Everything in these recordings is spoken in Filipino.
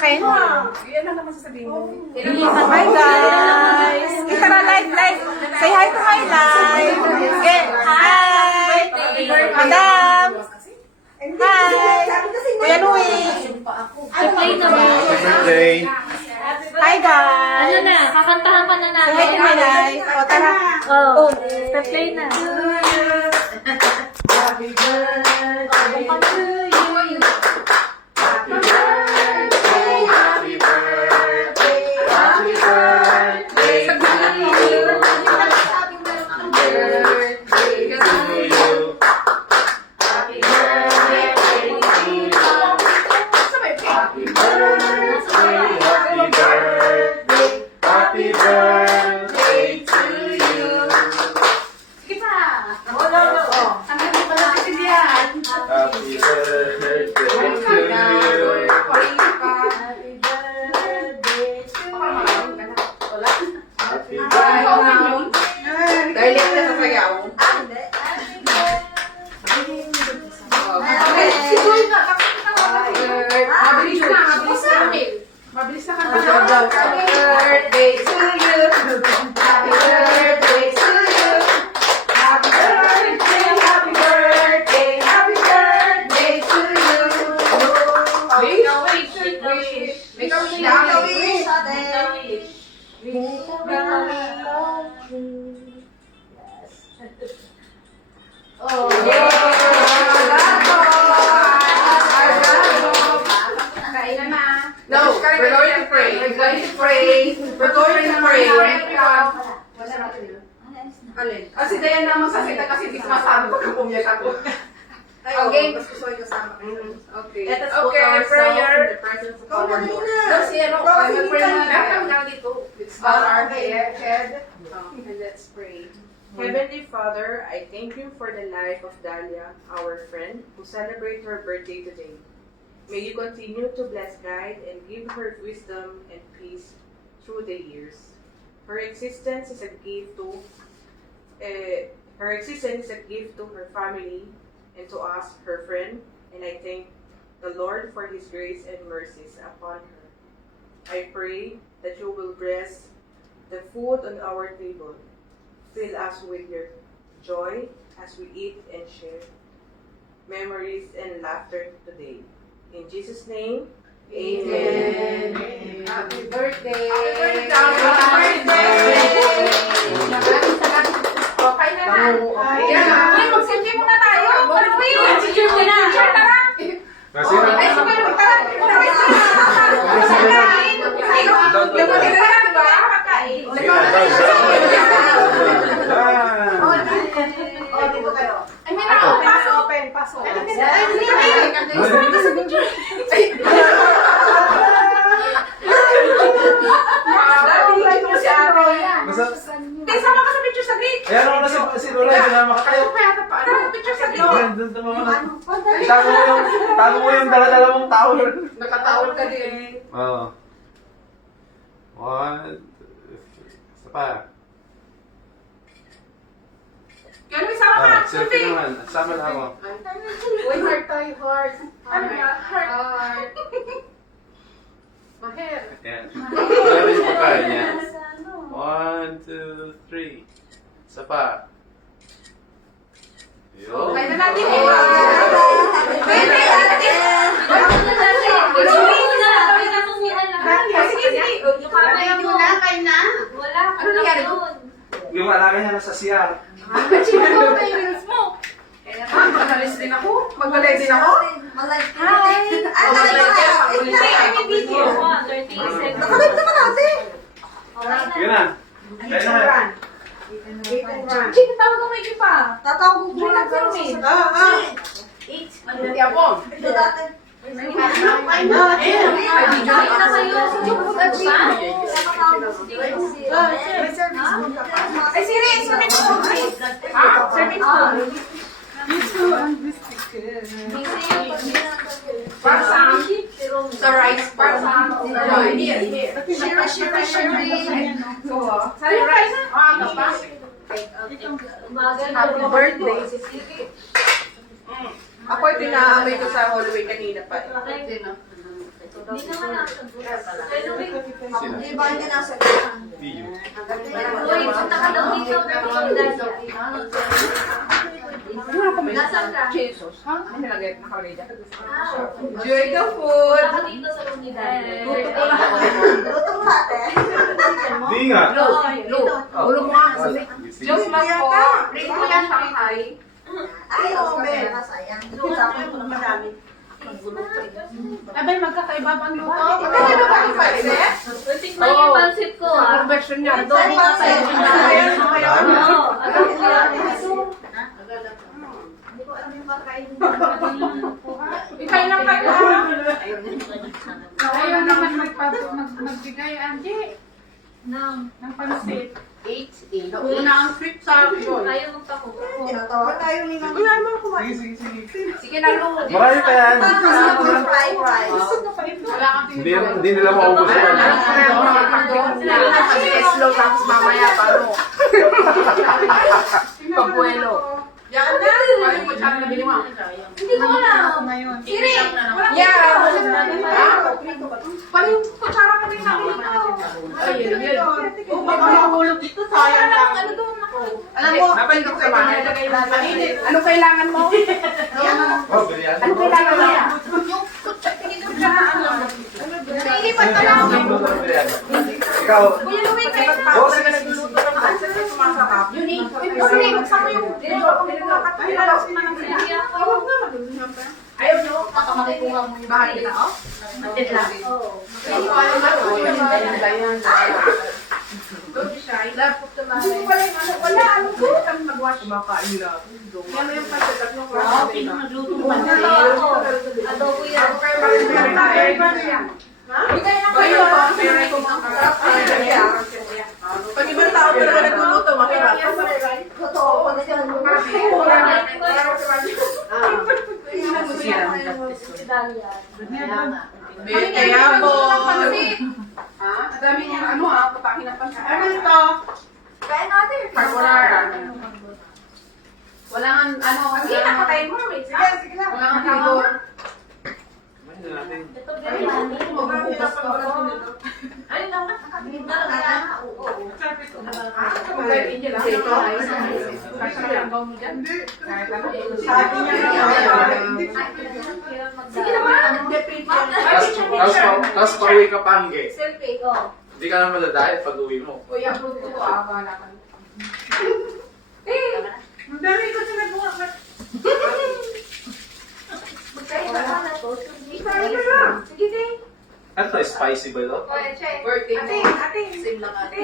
akin? Yan lang naman sasabihin mo. Hi guys! Kita na live. Say hi to my live. Okay. Hi! Madam! Hi! Kuya Louie! Play na ba? Birthday! Hi guys! Ano na? Kakantahan ka na Say hi to natin. my live. O tara. Oh, play na. Happy birthday to you. Happy birthday, happy birthday, happy birthday to you. Happy birthday to you. Happy birthday to you. Happy birthday, happy birthday to you. Sige pa. Hanggang di pa natin silihan. Happy birthday to you! Happy Dahil yan na sa sayaw. Mabilis na kanta. Happy birthday to you. Happy birthday to you. Happy birthday, happy birthday, happy birthday to you. Wish. Make a wish. No, we're going to pray. We're going to pray. We're going to pray. Alin? Kasi Dayan na magsasita kasi di sumasabi pag pumiyak ako. Okay. Okay. Let us put ourselves in the presence of our Lord. Let's bow our head. And let's pray. Heavenly Father, I thank you for the life of Dahlia, our friend, who celebrates her birthday today. May you continue to bless, guide, and give her wisdom and peace through the years. Her existence is a gift to her family and to us, her friend, and I thank the Lord for His grace and mercies upon her. I pray that you will bless the food on our table. Fill us with your joy as we eat and share memories and laughter today. In Jesus' name, Amen. Happy birthday. Happy birthday. Okay na na. Ay, mag-selfie muna tayo. Picture muna. Picture, tara. Kasi Ay, sige, tara. Yung matira na, di ba? Pagkain. Dito kayo. Ay, may pasok. Sama ka sa picture sa gate. Ayan ako na si Lola, hindi na makatayo. Picture sa gate. Doon tumama na. Tago mo yung dala-dala mong towel. Nakatawal ka din. Oo. 1, 2, 3. Isa pa. Kaya may sama ka. Selfie naman. Sama na ako. Uy, heart tayo, heart. Ano nga? Heart. Maher. Ayan. Ayan yung pagkain niya. 1, 2, 3. Isa pa. Yun. Kaya na natin eh. Ano nangyari doon? Yung alaga niya nasa CR. Magalis din ako? Magalay din ako? Nakalive naman natin. Yun na. Kaya na. Sige, tawag ako may pa. Tatawag mo Wala lang ka rin. Eight. Yapon. Ito dati. Ay, Siri, serving spoon. Serving spoon. Parsang. The rice parsang. Here. Sorry, rice. Happy birthday. Ako ay pinaamoy ko sa hallway kanina pa. Hindi naman nasa buta pala. Pero wait, Sino? di ba niya nasa buta? Video. Uy, punta ka daw dito. Pero kung nasaan ka? Jesus. Ha? Ano nilagay? Nakalagay dyan? Enjoy the food. Punta ka dito sa unidad. Luto mo ate. Di nga. Ulo mo nga. Diyos Sige. lang po. Rito yan, Shanghai. Ay, oo, Ben. Masayang. Tapos mo madami. Abay, magkakaiba pa ang luto. Hindi ba ba ang pansit? Tikman yung pansit ko ah. Perfection niya. Saan yung pansit? Oo, alam ko yan. Ikay lang kayo. Ayaw naman magbigay, Angie. Ng pansit. 8. Nauna ang sweet sa akin. Ayaw magpakuha. Tinatawa tayo ni Mami. Sige, sige, sige. Sige na, Lu. Marami pa yan. Fried rice. Wala kang Hindi nila maubos yan. Slow tapos mamaya paano? Pagbuelo. Yan na. Ano mo tsaka nabili mo? Hindi ko alam. Siri! Yeah. Paano yung kutsara kami nabili ko? Ayun, yun. Oh, baka mahulog dito. Sayang lang. Ano doon ako? Alam mo, nabalik sa bahay. Anong kailangan mo? Oh, biryani. Anong kailangan mo? Yung kutsara, ano? Nailipat ka lang. Ikaw. Kuya Louie, kayo na. Oo, sige, nagluluto ng Pansit na sumasarap. Unique. Unique. Buksan mo yung Hindi ako. ayaw nyo, makamakikuha mo yung bahay nila, oh? Matit lang. Oo. Hindi ko alam na po. Don't be shy. Lapot na bahay. Hindi ko pala yung ano. Wala, ano ko? Kami mag-wash. Kumakain na. Yan mo yung pansit at yung Nagluto Ito ako. Adobo yan. Bigay na kayo. Pag ibang tao talaga nagluluto, mahirap. Totoo. Pag Si Dalia. Kaya po. Ha? Ang dami niya, ano ha? Patakin ng pansa. Ano ito? Kaya natin. Carbonara. Wala nga, ano, Sige na, patayin mo. Sige na. wala nga flavor. Kumain na natin. Ito biryani. Magbubukas ko ako. Ay, naman. Nakabigil na lang yan. Oo. Sabi niya Sige naman. Tapos pauwi ka pa, Angge. Selfie. Oo. Hindi ka na madadayat pag uwi mo. Kuya, fruit ko, wala ka. Ang dami ko sila buwan. Magkaiba ka na to. Sige, din. Ano to, spicy ba ito? Birthday mo. Ate. Same lang ate.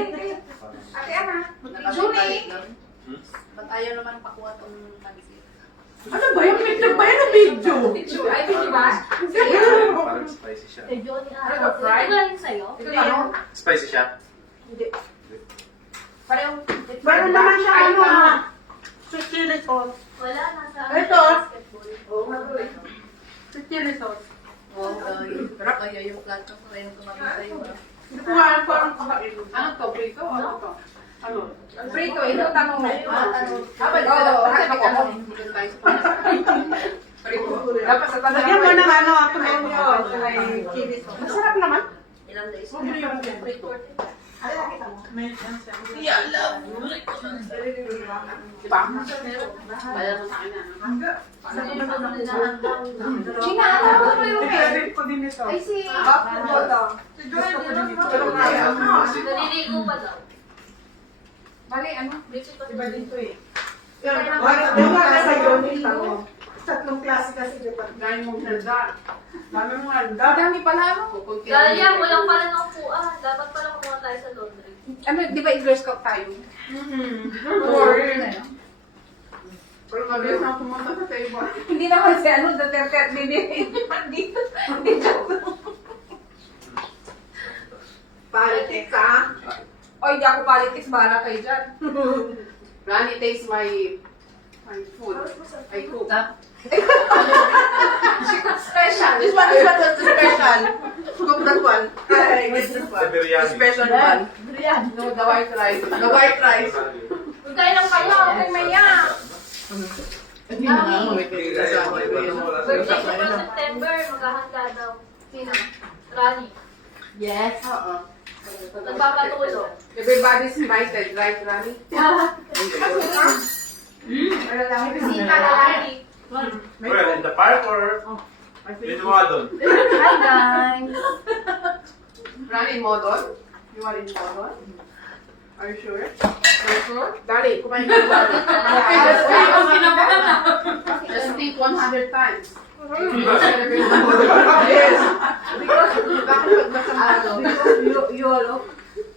Ate, Ana. Julie! Hmm? Ba't ayaw naman pakuha tong pansit? Ano ba yung picture ba yan ang video? Ay, di ba? Parang spicy siya. Kay Johnny Ano, Ito fried? lang yung sa'yo. Ito ano? Spicy siya? Parehong... Meron naman siya ano ha. Sweet chili sauce. Wala, nasa Ito. basketball. Sweet chili sauce. Sarap. Ay, yung plato ko rin tumamit sa'yo. Hindi ko alam kung anong kakain. Ano to? Prito? Ano to? Ano? Prito, ito tanong mo. Dapat ako. Doon tayo sa Prito. Dapat sa tanong. Lagyan mo ng ano, tomato may chili sauce. Masarap naman. Ilang days? Huwag mo yung Prito. may chance. Diba? Wala mo sa akin na. China, alam mo yung Favorite ko din ito. Ay, si... Basketball daw. Naliligo pa daw. Bali, ano? Bitchy pa Iba din to eh. Kaya Yung mga sa Yoni, tatlong klase kasi diba? Dahil mong handa. Dami mong handa. Dami pala, ano? Dalia, walang pala ng upuan. Dapat pala kumuha tayo sa laundry. Ano, di ba i-Girl Scout tayo? Pero mabilis na pumunta sa table. Hindi naman si ano, Duterte at Bibi. Dito. Politics, ha? Oy, di ako politics, bahala kayo dyan. Rani tastes my food. I cook. She cooks special. This one is the special. Cook that one. Ay, this Sa one. The biryani. special one. Biryani. No, the white rice. The white rice. Huwag tayo lang kayo. Huwag maya. Hindi na nga, may kasama ito yun. Birthday ko pa September. Maghahanda daw. Sino? Rani. Yes. Oo. Nagpapatulog. Everybody's invited, right, Rani? Bisita na Rani. Well, in the park or in Wadon? Hi guys. Rani, in Modon? You are in Modon? Are you sure? Are you sure? Dali, kumain ka ba? Just think 100 times. Yes. Because you are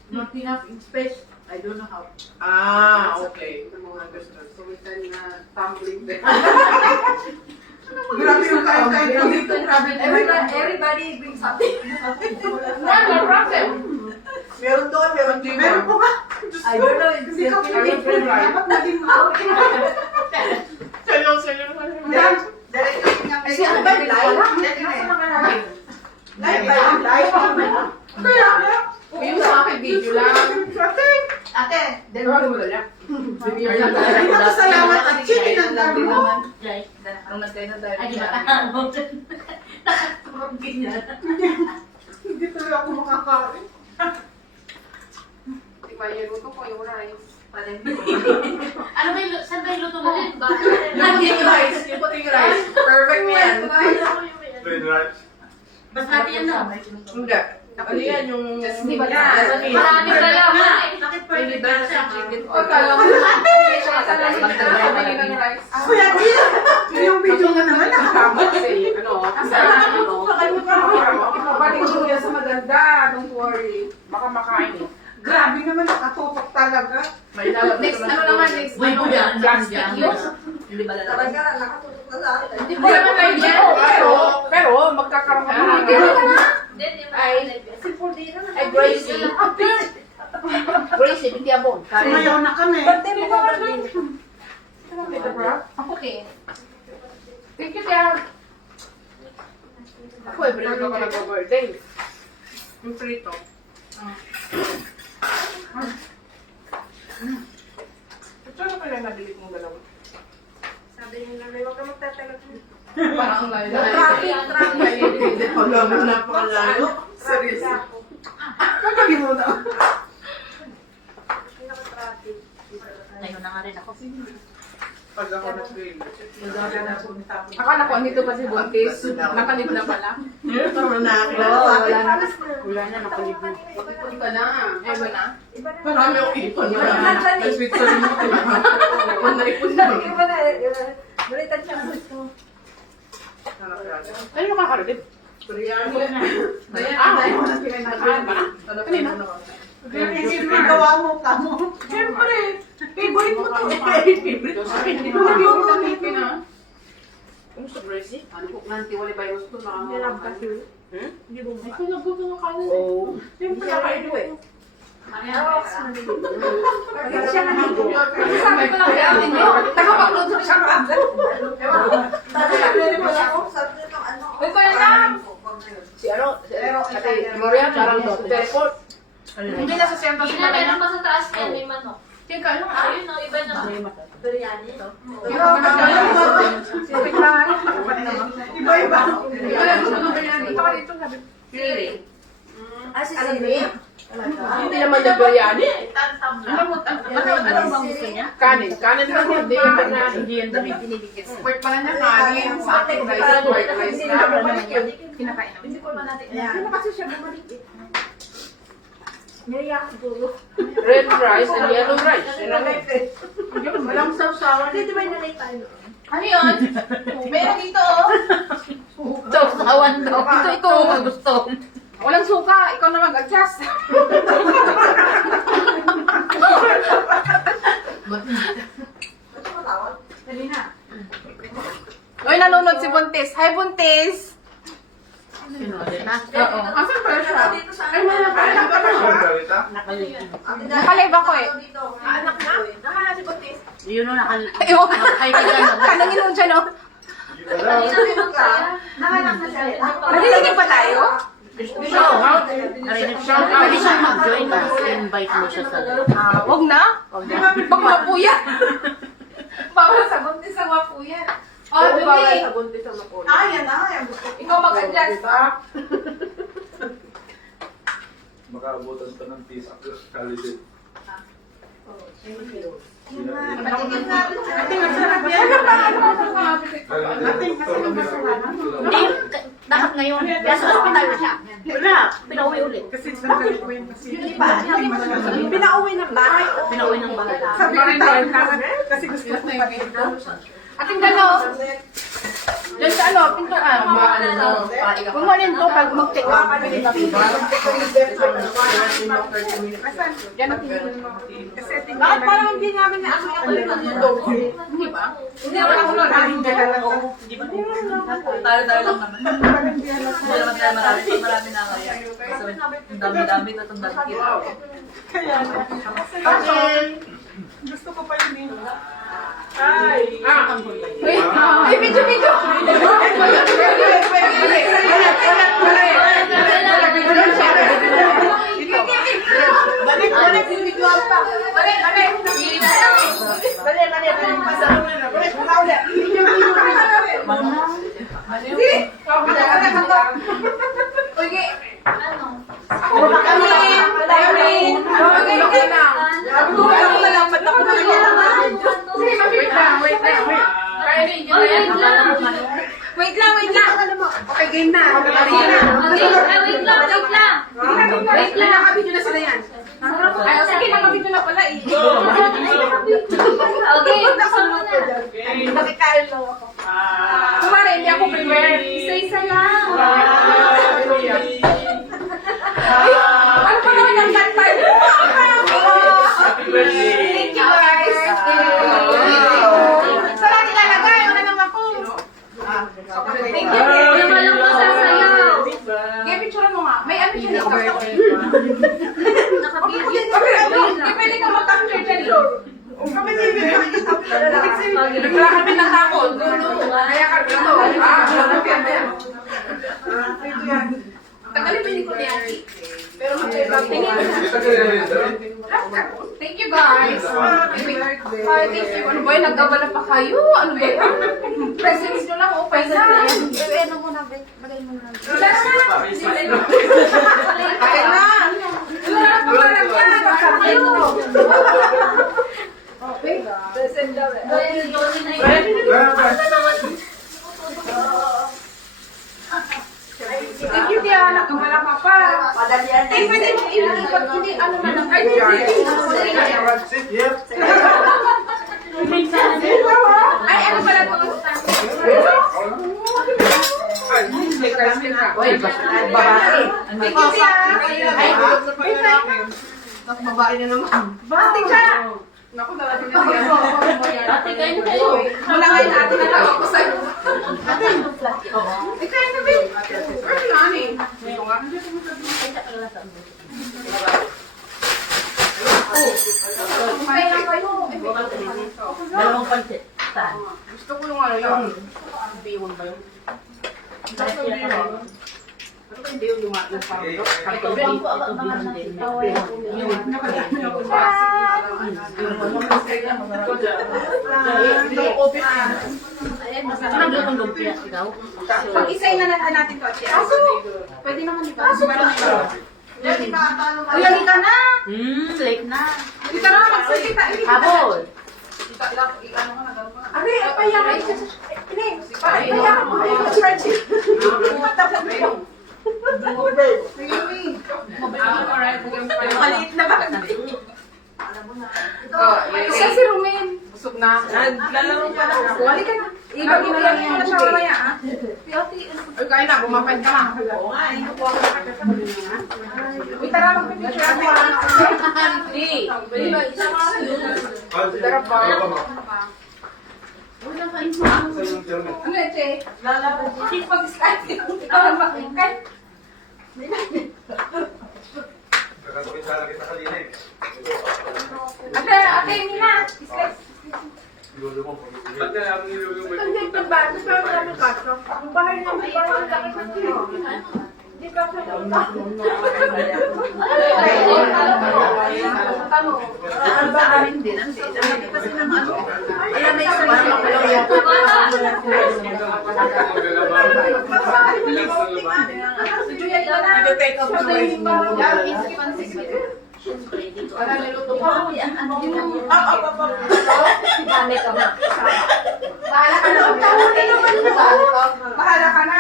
not enough in space. I don't know how. Ah, okay. Understood. So we can tumbling there. Grabe yung kain-kain. Everybody bring something. No problem. Meron doon, meron dito. Meron po ba? I don't know. Kasi dapat naging Kasi ano ba yung live? Live ba yun? Live ba? Yung sa akin, video lang. Ate, Salamat at chicken ang dami naman. Nung nagkain na tayo. Ay, di ba? Hindi tuloy ako makakain. Tikman yung luto ko, yung rice. Ano ba yung, saan ba yung luto mo? Yung rice, yung puting rice. Perfect yan. Plain rice? Mas natin yan na. Hindi. Ano yan yung... Di ba? Marami na lang. Bakit pa hindi ba sa chicken? O, kala mo. Sabay ng rice. Kuya, yung video nga naman Tama kasi, ano, kapatid ko yan sa maganda, don't worry. Baka makain eh. Grabe naman, nakatutok talaga. Next, ano naman, next, Uy, ano, yan, plastic yan, yun. Hindi ba lalaki? Talaga, nakatutok na sa akin. Hindi naman kayo dyan, pero magkakaroon ka naman. Ay, Gracie. Gracie, hindi abon. Sumayaw na kami. Ako din. Thank you, Tia. Ako, every time ako nag-birthday. Yung prito. Ito na pala nabili kong dalawa. Sabi niyo na, huwag ka magtatalag. Parang ang layo. Wala mo na pakalayo. Seryoso. Kakagi mo na. Ngayon na nga rin ako. Pag ako nag-grill. Akala ko, andito pa si Buntis. Nakalib na pala. Tama na. Wala na, nakalib na. Ipon ka na. Ewa na. Marami akong ipon. Ay, sweet sorry mo. Ipon na, ipon na. Balitan siya gusto. Ano yung makakaralib? Koreano. Nakain ba? Kanina? Isip mo, gawa mo, kamo. Siyempre. Favorite mo to. Hindi ko nag-iwag na. Kumusta, Gracie? Ano ko, nanti wala ba yung gusto na? Hindi mo Ay, kung nabuto ng kanin. Oo. Siyempre, nakaido eh. Bakit siya naligo? Sabi ko lang kaya atin yun. Nakapagluto siya ka agad. Sabi ko ano. Uy, kuya lang. Si ano? Ate Gloria, parang teleport. Hindi na sa siyempre Hindi na, meron pa sa taas yan, may manok. Teka, ano? Ayun, no, iba na. Biryani. Iba-iba. Wala gusto ng biryani. Ito ka dito, sabi. Really? Si Simi. Hindi naman na biryani. Ano bang gusto niya? Kanin. Kanin lang yun. Hindi yan dami binibigyan. Part pala na kanin. Sa akin, rice. White rice na. Kinakain naman. Hindi ko naman natin. Ano kasi siya bumalik eh? Naiyak siguro. Red rice and yellow rice. Walang sausawan. Hindi ba yung nanay tayo? Ano yun? Meron dito, oh. Sausawan daw. Ito ang gusto. Walang suka. Ikaw na mag-adjust. Ano ko tawag? Dali na. Uy, nanonood si Buntis. Hi, Buntis! Oo. Asan pala siya? Dito sa Ay, may nakaalam pa na siya. Margarita? Nakalive ako eh. Anak na? Nakala si Batis. Yun o, Ewan ka. Kanangin mo dyan, oh. Nakanak na siya. Nalilingin pa tayo? Pwede siyang mag-join na. Invite mo siya sa Wag na. Baka mapuya. Bawal sa Buntis ang mapuya. Oh, Oo, bawal Julie. sa buntis ang makulit. Yan na. Yan gusto ko. Ikaw mag-adjust. Diba? makaabutan pa ng peace after college. Patingin natin. Ating masarap yan. Ating masarap. Hindi, dapat ngayon. Nasa hospital na siya. Wala, pinauwi ulit. Kasi sandali ko yun kasi. Pinauwi ng bahay. Pinauwi ng bahay. Sabi ko tayo kasi gusto ko pa dito. Ating dalaw. Diyan sa ano, pintuan. Kung mo rin to, pag mag-take-off kami ni Papi. Bakit parang hindi namin na ako yung dog? Hindi ba? Hindi naman ako lang aking dala lang. Tayo-tayo lang naman. Hindi naman tayo marami na kaya. Ang dami-dami na itong dami. Gusto ko pa yun. Ay, video! Balik yung video pa. Balik. Wait lang. Okay, game na. Wait lang. Nakabidyo na sila yan. Ay, sige, nakabidyo na pala eh. Okay, sama na. Nakikain lang ako. Kumari, hindi ako prepare. Isa-isa lang. Ano pa naman ang kanta? Happy birthday! Thank you guys. Saan natin ilalagay? Wala naman ako. Thank you. Naman lang po sasayaw. Kaya picture mo nga. May ano dyan eh. Nakapigil. Hindi pwede kang mag-capture dyan eh. Kami din. Wala kami ng takot. Kaya ka dito. Tagalin ko ni Aki. Pero thank you guys. Hi, thank you. Ano ba yun? Nagkabala pa kayo? Ano ba yun? Presents nyo lang. Okay na. Ano muna, bagay mo na. Kaya na. Wala na pa parang yan. Okay. Present daw eh. Thank you, Diana. Tumala ka pa. Eh, pwede mo ilikot. Hindi, ano na lang. Ay, ay, ano pala to? Stickers. Uy, babae. Thank you, Diana. Ay, wait lang. Babae na naman. Bating siya. Naku, nalagyan na yan. Ate, kain na kayo. Wala ngayon natin na lang ako sa'yo. Eh, kaya na, babe. Where's the honey? Ito nga. Kumain lang kayo. Dalawang pansit. Saan? Gusto ko yung ano yun. Biwan ba yun? Ano ba yung biwan yung parang Ito, bihon din. Ano ba itong lumpia? Ikaw? Pag isay na natin to, Ate. Pwede naman di ba? Ay, ka na! Late na. Dito na, magsalita. Habol. Abi, paya ka. Ini, paya ka mo. Spreadsheet. Maliit na ba? Isa si Rumen. Busog na. Naglalaro pa na. Wali ka na. Ibagi na lang yung siya mamaya, ha? Ay, kaya na. Bumapan ka lang. Oo nga. Uy, tara, magpipicture ako, ha? Hindi. Tara pa. Wala kain mo. Ano yan, Che? Hindi pag-start. Ikaw lang ba? Kakasukit sana kita kanina eh. Ate, Mina. Ate, ang nilulong mo. Hindi ito ba? Ito pero namin kaso. Ang bahay namin parang laki kasi. Hindi ka sa Ano ba amin din? Hindi kasi ng ano. Ayan, may isa lang. Si Juliet ka na. Nag-take up na yung Para niluto ko. Dami ka ba? Bahala ka na. Bahala ka na.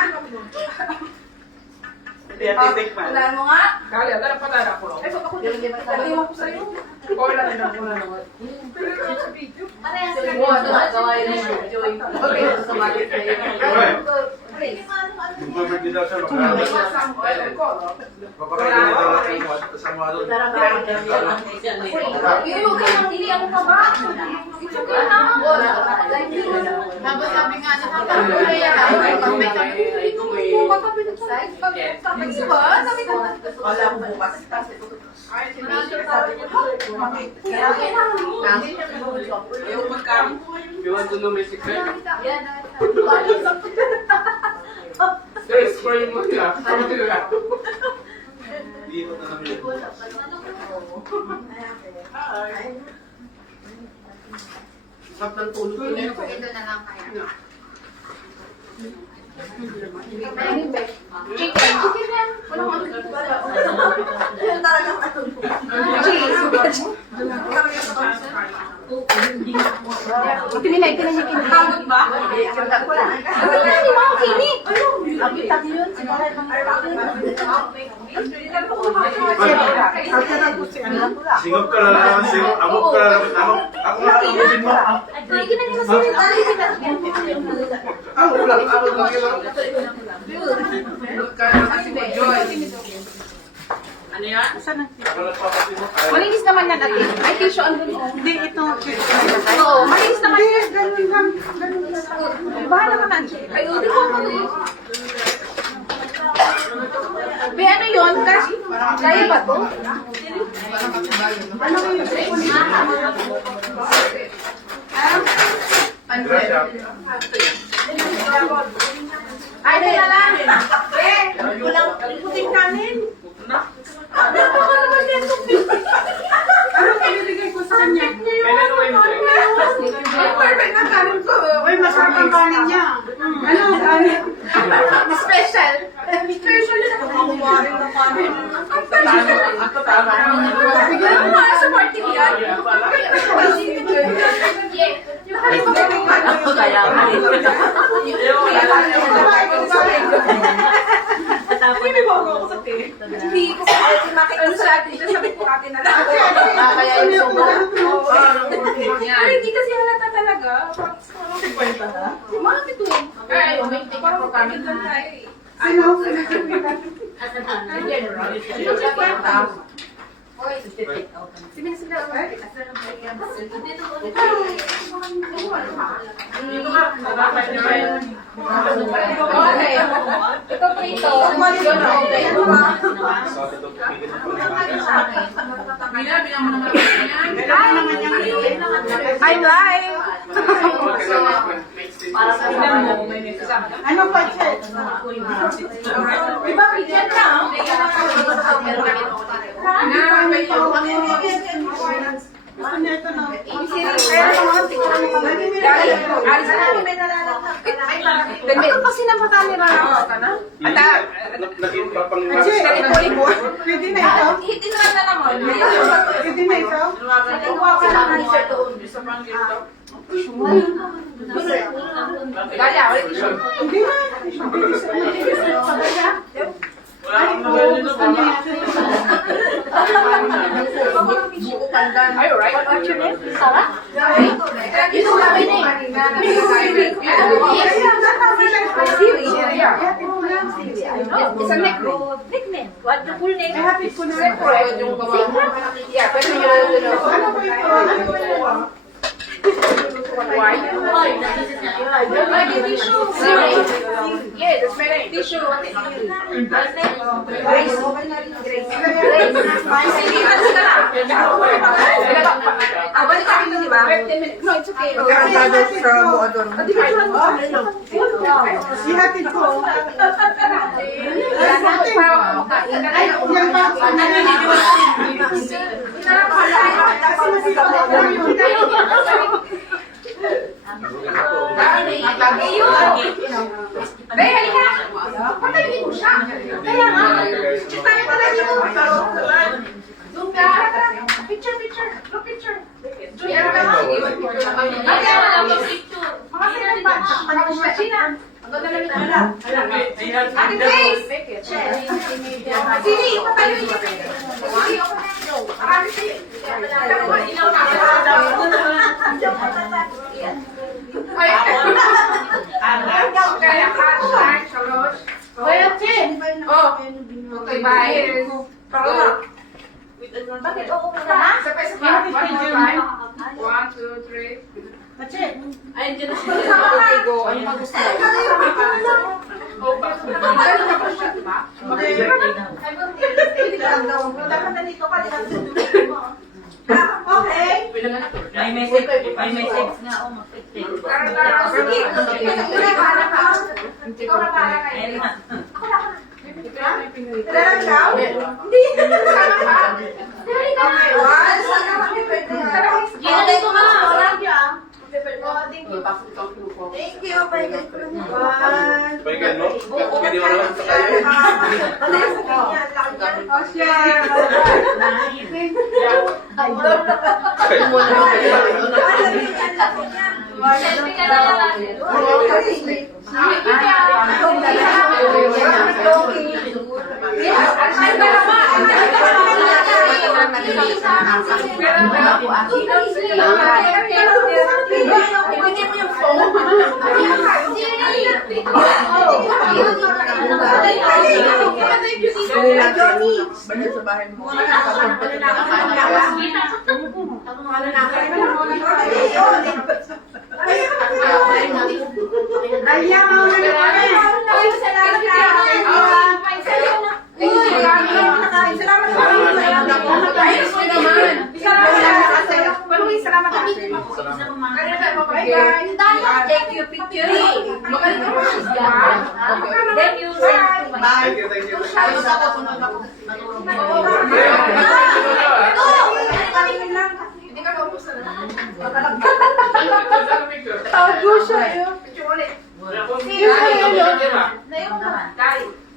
Hindi, titik pa. Wala mo nga. Kaya, tara pa tara ko. Ay, pag ako din. Pag ko sa'yo. Wala na lang. Parehas ka. Oo, gawa yun yung Joy. Okay, sumali sa'yo. Mag-birthday daw siya. Papakaganda daw ako sa mga doon. Yung ka nang hindi ako ka ba? It's okay na. Tapos sabi nga na kapag-uwi Wala akong bukas. Ayaw magkami. You want to know my secret? Yan. Yes, for you mo na. Dito na namin. Sarap ng tulog ko na yun. Ito na lang kaya. Chicken. Chicken yan. Pinilay niya kinilay. Hangod ba? Hindi mo kini. Singap ka na naman, singap. Abot ka na naman. Ako na abogin mo. Lagi na nila sila. Ako lang yun. Kaya kasi may joy. Ano yan? Ako nagpapasin mo. Malinis naman yan natin. May tissue ang dun. Hindi, ito. Oo, malinis naman yan. Ganun lang. Bahala ka na. Ay, hindi ko ako. Be, ano yun? Kaya ba to? Ano yun? Ay, ito na lang. Walang puting kanin. Ano pinibigay ko sa kanya? Perfect na kanin ko. Uy, masarap ang kanin niya. Ano? Kanin? Special. Special na Kumakumarin na kanin. Ako tama. Siguro mo para sa party yan. Ako kaya ka rin. Hindi mo ako sa tingin. Hindi ko kasi makita sa atin. Sabi ko atin na lang. Kaya yung sobra. Pero hindi kasi halata talaga. Kwenta na. Mga pito. Ay, may take up for kami. Ano? Sige na sila. Dito ka. Nabakay niyo rin. Okay. Ito prito. Sa ito, pigil na Bilang mo naman yan. Ay, bye. Para sa Bilang mo, may nagsasama. Ano pa, Chet? Iba, Richard na. Bakit kasi napatali na lang ka na? Naging papang Pwede na ikaw? Hitin lang na naman. Pwede na ikaw? Nakuha ka lang ng isa doon. Isa pang ginto. Gala, ulit issue. Hindi na. Wala akong nagayon dito. Are you right? What's your name? Sarah? Ito kami na It's a nickname. What the full name? Happy full name. Yeah, pero ano ba ito? Why? Tissue. Yeah, that's my name. Tissue. What is your Grace. Balik ka rin, di ba? 15 minutes. No, it's okay. Ihatid ko. Bay, halika! Patayin mo siya! Kaya nga! Zoom ka. Picture. Look, picture. Joy, ano ka? Ate Grace! Sini, ipatayo niyo. Marami sini. Okay, bye. Bakit oo ka na? One, two, three. Ayun, dyan na siya. Okay, go. Ano ba gusto mo? Dapat nandito ka din. Okay. May message nga ako, mag-picture. Sige. Ikaw na para kayo. Ayun na. Kailangan daw? Hindi. Okay, one. Gina, dito ka. Thank you. Pahingan ko lang. One. Pahingan mo? Hindi mo naman sa kayo. Ano yung sabihin niya? Laki niya. Oh, share. Selfie ka na lang. Ibigay mo yung phone. Banyan sa bahay mo. Thank you, picture. Thank you. Thank you, thank you. Tago siya yun.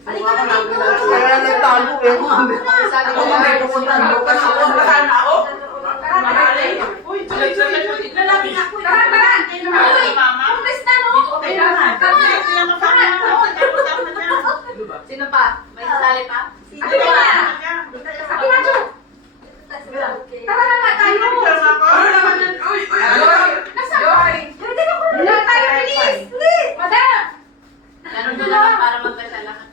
Kaya nagtago eh. Sino pa? May sasali pa? Meron doon naman para magkasala ka.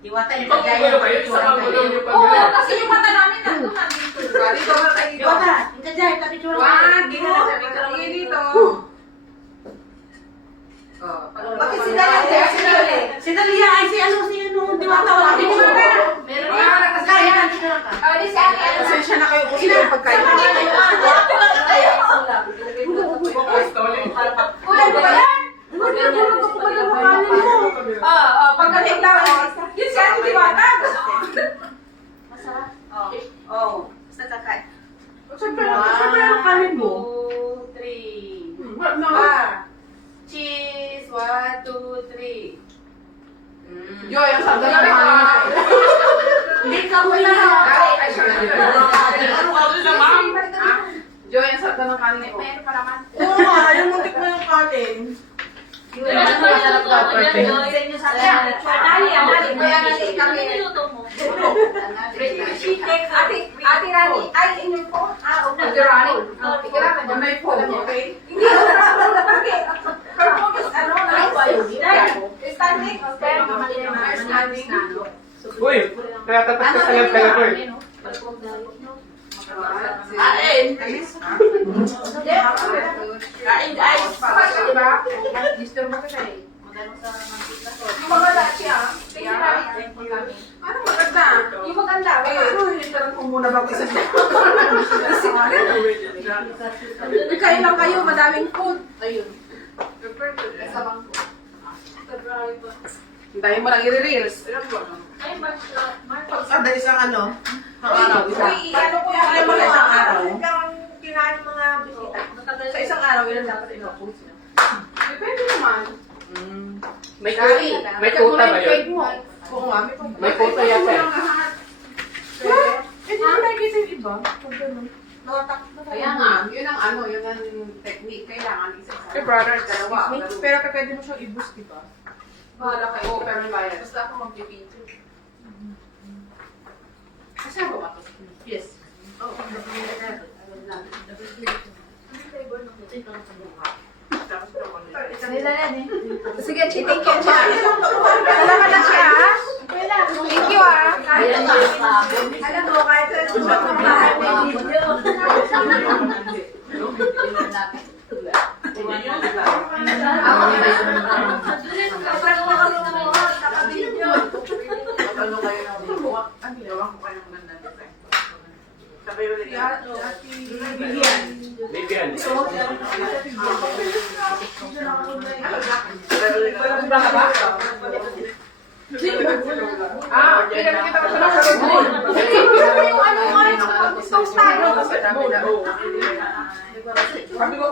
Diwata yung Pagkayo kayo, isa ka mo daw yung Oo, pagkayo. kasi yung mata namin nandun nandito. Bakit si Dalia? Si Dalia ay si ano Diwata wala din siya. meron ka. Pasensya na kayo kung sino yung pagkain. Pagdating daw, yun si Ate Diwata. Oh, basta kakain. Siyempre ang kanin mo. 2, 3. What na? Cheese. 1, 2, 3. Joy, ang sabi na kanin. Hindi ka mo na. Joy, ang sabi ng kanin ko. Meron pa naman. Oo nga, yung muntik mo yung kanin. Ate Rani, ay, inyong po. Ate Rani. May phone, okay? Hindi, bakit? Her phone is ano, standing. Standing. Uy, kaya tatas ka sa left ko eh. Kain! Kain, guys! Diba? Disturb mo ka siya eh. Yung maganda siya. Ano maganda? Yung maganda. Hintaran ko muna bago isa siya. Kain lang kayo, madaming food. Ayun. Sa bangko. Hintayin mo lang i-reels. Kada isang ano? Ang araw, isa. Uy, ano ko yung Ano mo isang araw? kinain mga araw yun dapat ino-post niya. Depende naman. May quota ba yun? Oo nga, may quota. May quota yata eh. Hindi mo nakikita yung iba. Kaya nga, yun ang technique. Kailangan isa-isa. Eh, brother, Dalawa. pero pwede mo siyang i-boost, di ba? Bahala kayo. Oo, pero bayad. Basta ako mag-video. Kasama ba ito? Yes. Oh, Nila yan eh. Sige, Chi, thank you, Chi. Salamat na siya, ha? Thank you, ha? Ayan yung sabon. alam mo, kahit sa Vivian. Pinakita ko siya ng sarili. Yung ano mo rin, toast tayo. Sabi ko,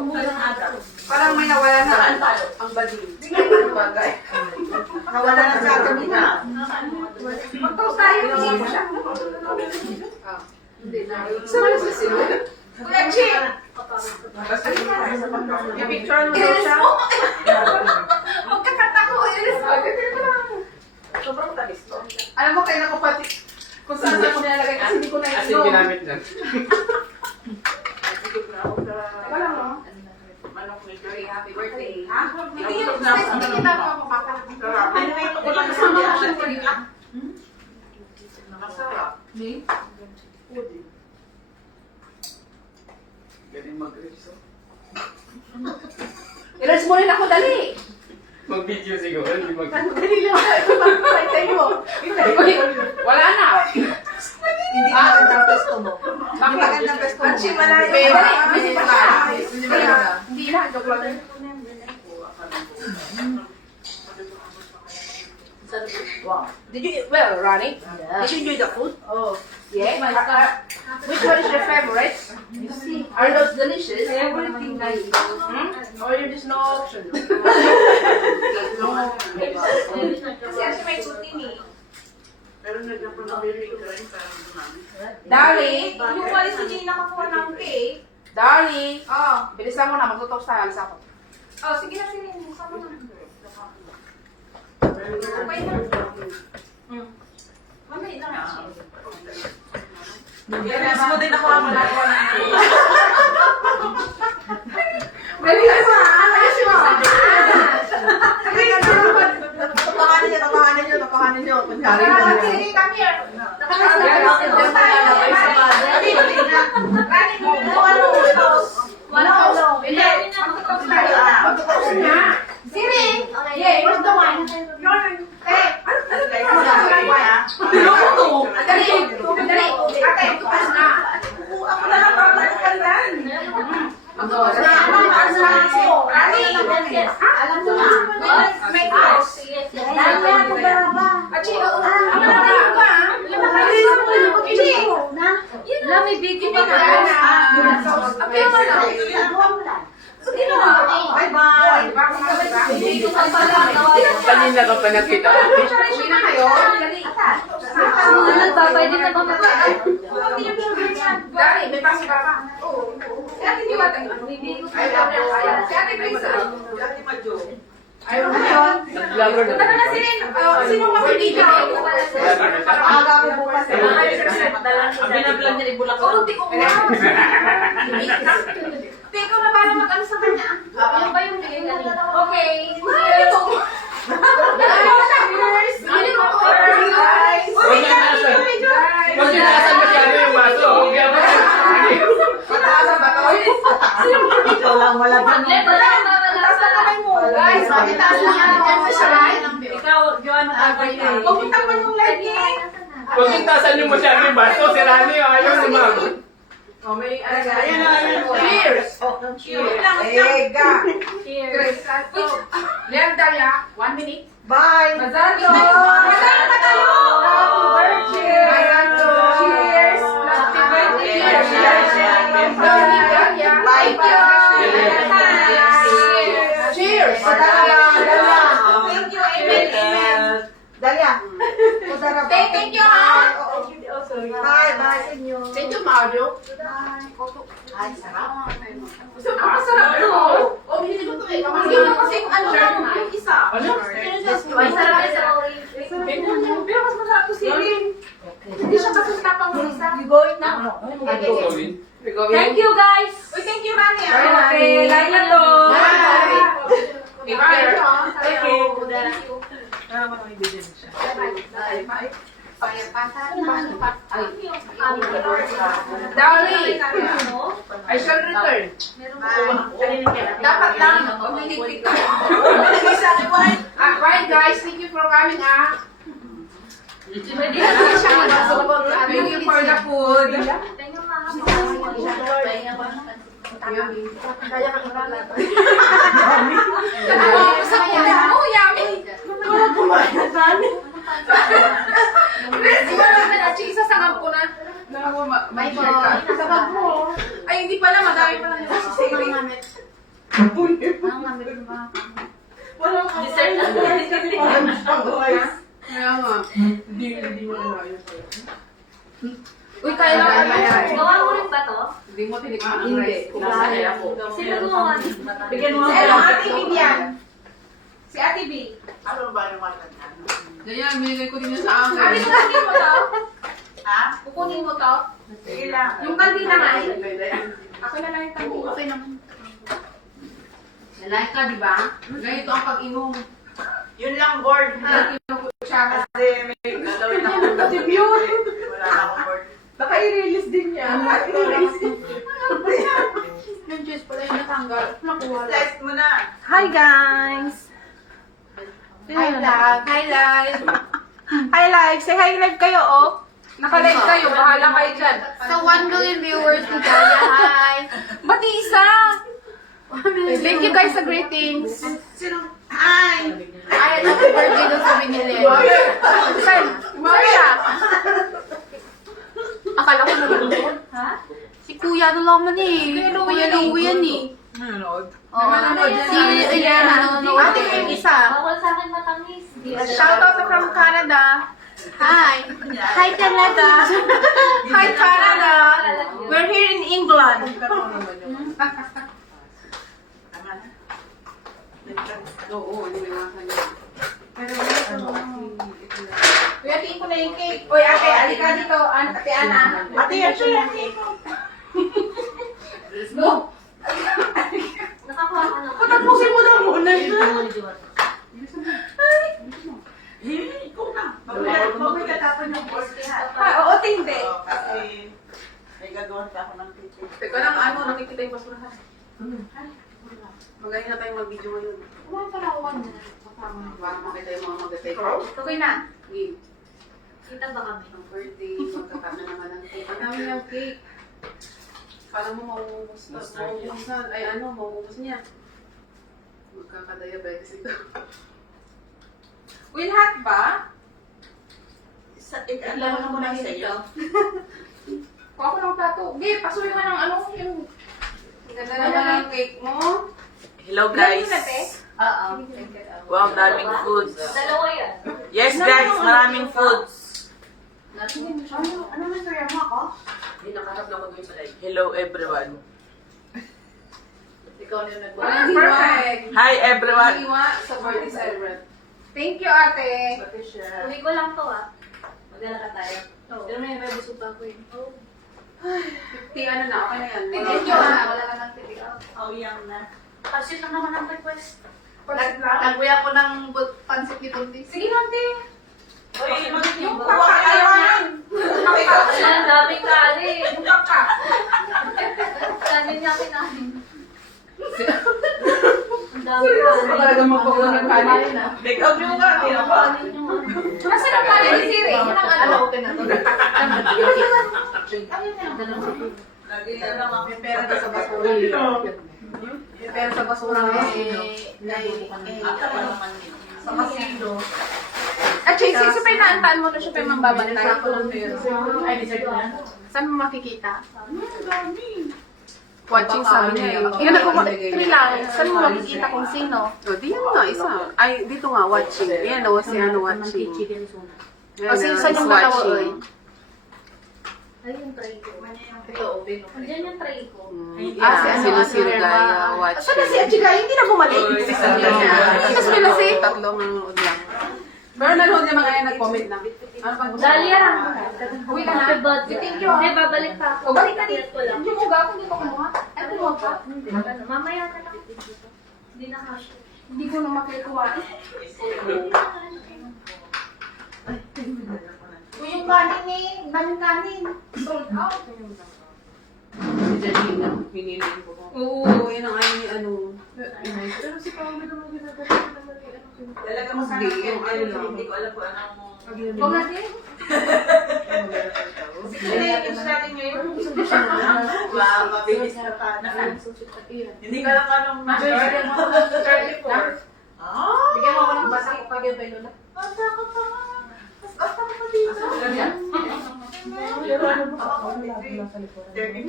parang may nawala na ang bading. Bagay. nawala na sa akin na. Mag-toast tayo, hindi mo siya. Sama na sa sila. Kuya Chi! I-picture mo daw siya. Magkakata ko. Sobrang talis to. Alam mo, kaya ko pati kung saan ko nilalagay kasi hindi ko As in, na-inom. ginamit na. Teka lang, no? Manok ni Joy, happy birthday. Hindi yun, hindi kita ako makakalabi. Pinito ko lang sa mga. Nakasarap. Galing mag-reach. I-rest mo rin ako, dali. Mag-video siguro, hindi mag... Dali lang. Pantay mo. Wala na. Hindi magandang pesto mo. Hindi magandang pesto mo. Anchi, malayo. Dali, pa siya. Hindi na, joke lang. Wow. Did you, well, Ronnie, did you enjoy the food? Oh. Yeah. Which one is your favorite? Are those delicious? Everything na yun. Or you just no option? Kasi as may tutin eh. Pero nagyan po na very good sa namin. Dali, Yung wali si Gina nakakuha ng cake. Dali. Oh. Bilisan mo na, magtutok sa alis ako. Oh, sige na sinin. Sama na. Okay na. Mamay na nga. Yes, mo din ako ang malakuha na. Dali ka sa alis mo. Totohanin niyo. Kunyari mo. Sige, come here. Wala ko. Hindi. Magtutok tayo. Magtutok na. Siri. Yeah, where's the one? Hey, dali. Dali. Ate, tukas na. Ako na lang para magkandan. Alam mo na. Make house. May video pa ka. Bye-bye. Kanina ka pa nakita. Nagpapay din na ba Dali, may pasi pa pa. Si Ate Diwata. Si Ate Grisa. Ate Majo. Ayaw mo yun. Nag-vlogger na. Punta ka na sino makikita? Aga ko bukas. Ang binablog niya, ibulak ko. Kurunti ko nga. Ikaw na para mag-ano sa kanya. Yan ba yung bigay kanina? Okay. Cheers! Guys! Huwag niyo nasa. Huwag niyo nasa masyado yung baso. Huwag niyo ba? Mataas ang bato. Ikaw lang wala ba? Taas na kamay mo. Guys, makitaas na yan. Diyan sa shalay. Ikaw, Joanna, agay na. Huwag mo takpan mong legging. Huwag niyo tasan yung masyado yung baso. Si Rani, ayaw ni ma'am. Oh, may alaga. Ayan na. Cheers! Cheers. Ega. Grace. Leon Dalia, 1 minute. Bye. Mazalo! Mazalo! Happy birthday! Cheers! Happy birthday! Cheers! Thank you! Masarap. Thank you, ha? Bye, bye sa inyo. Thank you, Mario. Ay, sarap. Ang sarap to. Oh, binili ko to eh. Hindi mo kasi ano lang, yung isa. Ay, sarap sa orange. Pero mas masarap to siling. Hindi siya kasi tapang ng isa. You going now? Thank you, guys. Uy, thank you, Mami. Okay, lahat na to. Bye. Bye. Thank you. Darling, I shall return. Dapat lang, umiligpit ka. Right, guys, thank you for coming, Pwede na lang siya. Thank you for the food. Oh, yummy. Isa sa ngam ko na. May sabag mo. Ay, hindi pala. Madami pala nila si Siri. Dessert na. Kaya nga. Hindi mo na yun. Uy, kaya lang. Gawa mo rin ba to? Hindi mo tinikman ang rice. Kumasanay ako. Sino gumawa? Bigyan mo Si Ate B yan. Si Ate B. Ganyan, binigay ko din yun sa akin. Ate, kukunin mo to? Ha? Kukunin mo to? Sige lang. Yung kantina nga eh. Ako na lang yung kantina. Okay naman. Nalay ka, di ba? Ganito ang pag-inom. Yun lang, board. Siya Kasi may gagawin ako. Kasi yun. Wala na akong board. Baka i-release din niya. yung juice pala yung natanggal. Nakuha lang. Test mo na. Hi, guys! Hi, vlog. Hi, live! Hi, live! Say hi, live kayo, oh! Naka-live kayo, bahala kayo dyan. So, 1 million viewers ni Jaya. Hi! Ba't isa? Thank you guys sa greetings. Sino? Hi! Ay, happy birthday doon sa binili. Saan? Saan siya? Akala ko nanonood. Ha? Si Kuya ano lang man eh. Kuya Louie yan eh. Nanonood. Oo. Si Elena nanonood. Ate ko yung isa. Bawal sa akin matamis. Shoutout from Canada. Hi! Hi, Canada! Hi, Canada! We're here in England. Oo, hindi may mga kanya. Kuya, tiin ko na yung cake. Uy, ate, alika dito. Ate Ana. Ate, ito yung cake. Go! Nakakuha ka na. Patapusin mo na muna. Ikaw na. Magkatapon yung board kaya. Oo, tindi. Kasi may gagawin pa ako ng cake. Teka lang, ano, nakikita yung basurahan. Magaling na tayong mag-video ngayon. Kumain pala ako kanina. Baka makita yung mga mag-take. Okay na. Game. Kita ba kami? Ang birthday, magkakana naman ng cake. Ang dami niyang cake. Kala mo mauubos na. Mauubos na. Ay ano, mauubos niya. Magkakadiabetes ito. Uy, lahat ba? Ilan mo na sa'yo? Kuha ko ng plato. Okay, pasuyo ka ng ano yung... Ganda naman ang cake mo. Hello Guys. guys. Oo. Wow, daming foods. Dalawa yan. Yes guys, maraming foods. Ano man kaya mo ako? Hindi nakaharap na ako dun sa live. Hello everyone. Ikaw na yung nagbawa. Perfect. Hi everyone. Iwa sa birthday celebrant. Thank you, ate. Uwi ko lang to ah. Magdala ka tayo. Pero may busog pa ako eh. Oh. 50 ano na, okay na yan. Thank you ha. Wala ka nang pick up. Oh, yan na. Kasi lang naman ang request. Nagbuya ko ng pansit ni Tunti. Sige, ate. Uy, Yung Kuha papakayawan. Ang daming kali. Sabi niya kinain. Ang daming kali. Talagang magpakulang ng kanin. Take out yung nga, tira pa. Nasaan ang kanin ni Siri? Yan ang ano. Okay na to. Lagi na lang ako. May pera na sa basura. May pera sa basura ng kasino. Sa kasino. At si pa inaantaan mo na siya pa yung mambabantay. Ay, dessert na. Saan mo makikita? Watching sa amin. Yun ako, 3 lang. Saan mo makikita kung sino? O, di yan nga, isa. Ay, dito nga, watching. Yan o, si ano watching. Kasi saan yung dalawa, oy? Ay, yung tray ko. Ito, open. Diyan yung tray ko. Si Rugaya watching. Saan na si Achiga? Hindi na bumalik. Hindi na sila si tatlong nanonood lang. Pero nanood yung mga yan, nag-comment lang. Ano pang gusto? Dalia! Uwi ka na. Happy birthday. Thank you. Hindi, babalik pa ako. Balik ka dito. ko lang. Yung muga ko, hindi ko kumuha. Ay, kumuha ka? Hindi. Mamaya na lang. Hindi na hash. Hindi ko na makikuha. Uy, yung kanin eh. Daming kanin. Sold out. Si Janine, pinili ko. Oo, yun ang ayaw ni ano. Pero si Paolo naman ginagawa naman ni ano. Talaga Mas masarap di, yung ano lang. hindi ko alam kung anong... Huwag natin. Sige na yung news natin ngayon. Wow, mabilis na pa. Hindi ko alam anong... Bigyan mo ako ng 34. Ah! Bigyan mo ako ng basa pag yung bay lola. Basta ko pa nga. Mas basta ko pa dito. Pero ano ba? Ako na lang sa likuran. 34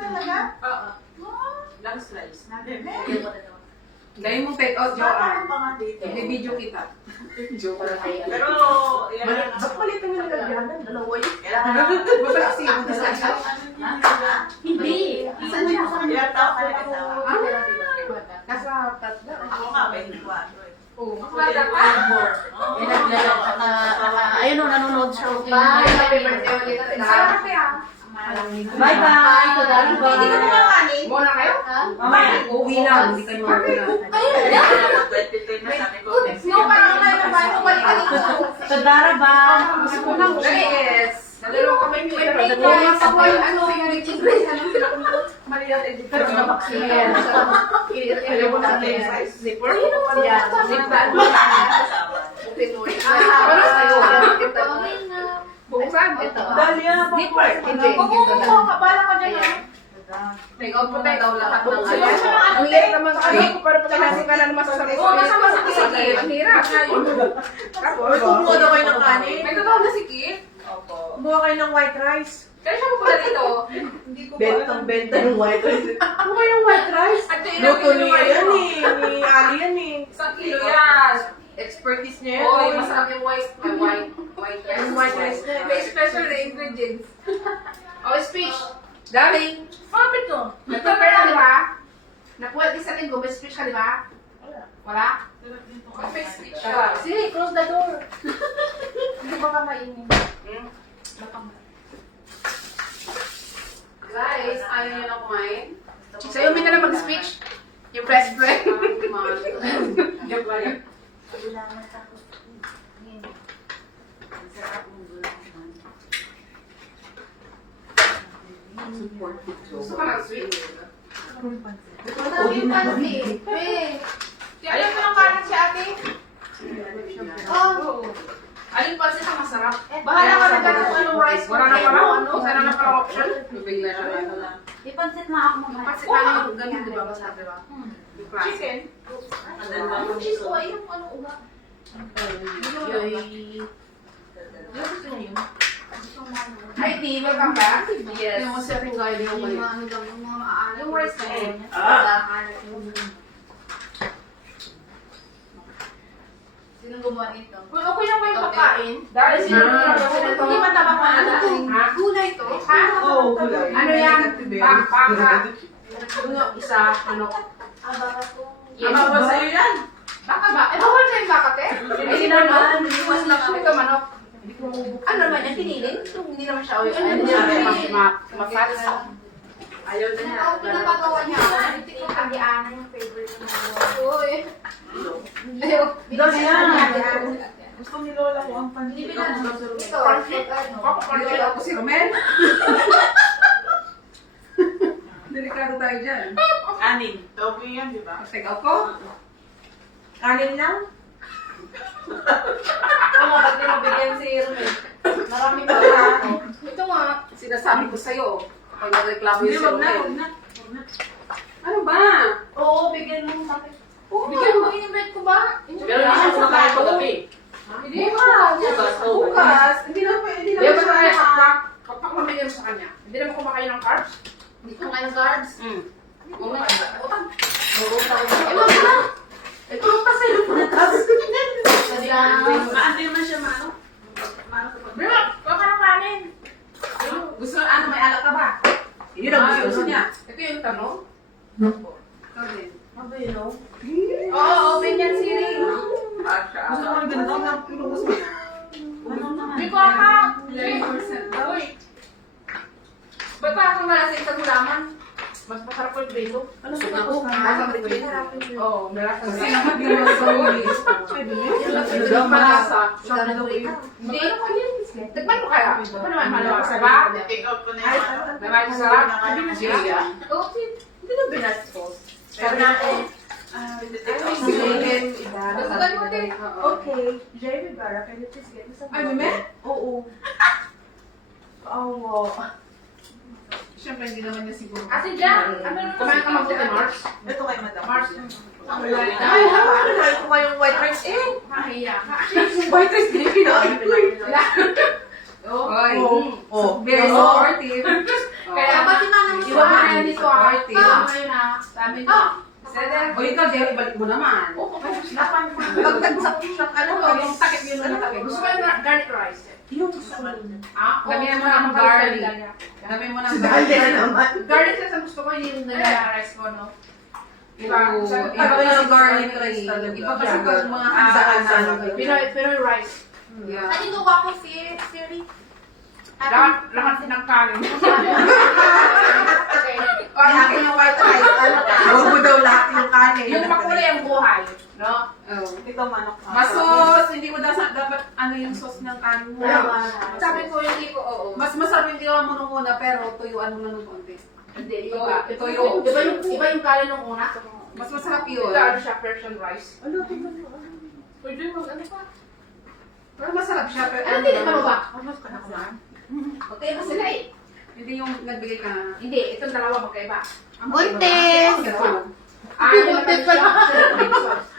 talaga? Oo. Lang slice. Dahil mo take out, Bata Joanne. pa nga dito. Ibibidyo kita. Joke lang. Pero, yan Ba't palit mo yung nagagyanan? Dalawa yun. Kailangan Basta kasi yung nasa Hindi. Saan siya? ilang tao ka nag-asawa? Nasa tatlo. Ako nga, 24 eh. Oo. Bata pa. Ayun o, nanonood siya. Bye. Happy birthday ulit. Salamat kaya. Bye-bye! Todali ba? Hindi ka naman kanin. Muna kayo? Mamaya. Uwi lang. Hindi kayo muna. Ayun. 23 na sabi ko. No, parang kayo na bahay. Balik ka dito. Todara ba? Yes. Nalaro kami yung pero Yung sa boy, ano, yung nag-increase, ano, sila kung mali natin dito. pero nabaksin. Alam mo natin yung size. Zipper? Yan. Zipper. Pinoy. Para sa'yo. Ito. Buksan. Ito. Dalia. Zipper. Hindi. Kabala ko dyan. Take out po tayo daw lahat ng Sila ayan. sa mga Ang hirap naman sa kanila ko para pagkakasi ka na naman sa sarili. Oo, nasa masakit. Ang hirap. Tapos, Kumuha daw kayo ng kanin. may totoo na si Kit. Opo. Kumuha kayo ng white rice. Kaya siya pupunta dito. Hindi ko benta yung white rice. Kumuha yung white rice. At Luto niya yan eh. Ni Ali yan eh. Isang kilo yan. Expertise niya yan. Oy, masarap yung white rice. Yung white rice na. May special na ingredients. Oh, speech. Darling. Kapit ko. Nag-prepare ka, di ba? Nakuha din sa linggo, may speech ka, di ba? Wala? May speech Wala. ka. Sige, close the door. Hindi ba ka maingin? Guys, ayaw nyo na kumain? Sa'yo, may na lang mag-speech. Yung best friend. Joke lang yun. Gusto ka mag-sweet? Madami yung pansit. Alam mo ng kanin si ate? Oh. Aling pansit ang masarap. Bahala ka na ganun anong rice. Wala na Ano, parang ano? Sana na parang option. Bigla siya. Ipansit na ako Yung mamaya. pansit namin yung ganun, di ba? Masarap, di ba? Yung klase. Chicken. Yung cheese ko, ay yung ano uga. Hi, T. Welcome back. Yes. Yung kasi ating guide yung Yung balik. mga ano lang, yung mga maalam. Yung rice na yun. Sinong gumawa nito? Kung okay lang kayo pagkain, Dahil sino hindi matabang na ano? Ha? Gulay to? Ha? Oo, gulay. Ano yan? Baka. Yung isa, ano? Ang bawal sa'yo yan. Baka ba? Eh, bawal na yung baka, te? Hindi naman, iwas lang ako. Ito, manok. Ano naman yan? Pinilin? Hindi naman siya. Hindi naman mafats. Ayaw na niya. Ako pinapagawa niya ako. Hindi ko kagianan yung favorite ko. Uy. Ayaw. Gusto ni Lola ko ang Hindi pansit. pinag- Ito. Cornflake ako si Romel. Delikado tayo dyan. Anin. Togi yan, di ba? Take out ko. Kanin lang? Oo, ba't di mabigyan si Romel? Marami pa Ito nga. Sinasabi ko sa'yo. Pag nagreklamo yung si Romel. na. Ano ba? Oo, bigyan mo sa akin. Bigyan mo, in-invite ko ba? Pero hindi siya kumakain pag-gabi. Hindi ko. Bukas. Hindi naman Hindi ba tayo pakpak? Pakpak mo bigyan mo sa kanya. Hindi naman kumakain ng carbs. Hindi ko kayo ng cards. Utang. Eh, wag na. Ito pa sa'yo. Sabi lang. Maano naman siya, Mano? Bro, kuha ka ng kanin. Gusto, ano, may alak ka ba? Yun ang gusto niya. Ito yung tanong? Ikaw din. Ano yun, no? Oo, open yan, Siri. Gusto ko rin ganito. Ang pinugus mo. May kuha ka. 11% daw. Uy. Ba't parang malasing sa gulaman? Mas masarap ko yung bento. Ano sa ako? Oo, malasa. Kasi naman yung mga sorry. Ano daw malasa? Hindi. Tikman mo kaya? Ano naman malasa ba? Take out ko na yun. Naman masarap? Sige. Oo, hindi na binastos. Pero na Gustugan mo din. Okay. Jeremy Barra, can you please get me some Ay, Mime? Oo. Siyempre, hindi naman niya siguro. Ate Jan, ano naman kumain ka magputi, Mars? Ito kay Madam. Mars. Ay, nakakalain ko kayong white rice eh. Mahiya ka. White rice din kinain ko eh. Oy. Oh. Very supportive. Kaya Pati na naman iba mo na yan dito ah. Supportive. Ngayon ah. Sabi ko. O ikaw, Jerry, balik mo naman. Oo, kaya sinapan mo. Pagtag sa shop, ano to? Yung takip yun na takip. Gusto ko yung garlic rice. Yung gusto mo. Ah, Lagyan mo ng garlic. Dami mo ng Dahil garlic. naman. Garlic rice ang gusto ko, hindi yung nila rice ko, no? Iba kasi garlic rice talaga. Iba kasi pag mga handaan na. Pinoy rice. Yeah. Ano yung gawa ko, Siri? Lahat din ng kanin. Ay, akin yung white rice. Ano ka? Huwag mo daw lahat yung kanin. Yung makulay ang buhay, no? Oh. Ito manok. Masos, hindi mo dapat ano yung sauce ng kanin mo. Sabi ko, hindi ko, oo. Mas masarap yung ginawa mo nung una, pero tuyuan mo lang ng konti. Hindi, Ito, iba. ito yung- Iba yung kanin nung una. Mas masarap yun. Ito, ano siya, Persian rice. Ano, tingnan mo. Pwede mo, ano pa? Pero masarap siya. Pero Ano, hindi mo ba? Ano ka na kumain? Magkaiba sila eh. Hindi yung nagbigay ka na. Hindi, itong dalawa magkaiba. Buntis! Ah, Buntis pa na.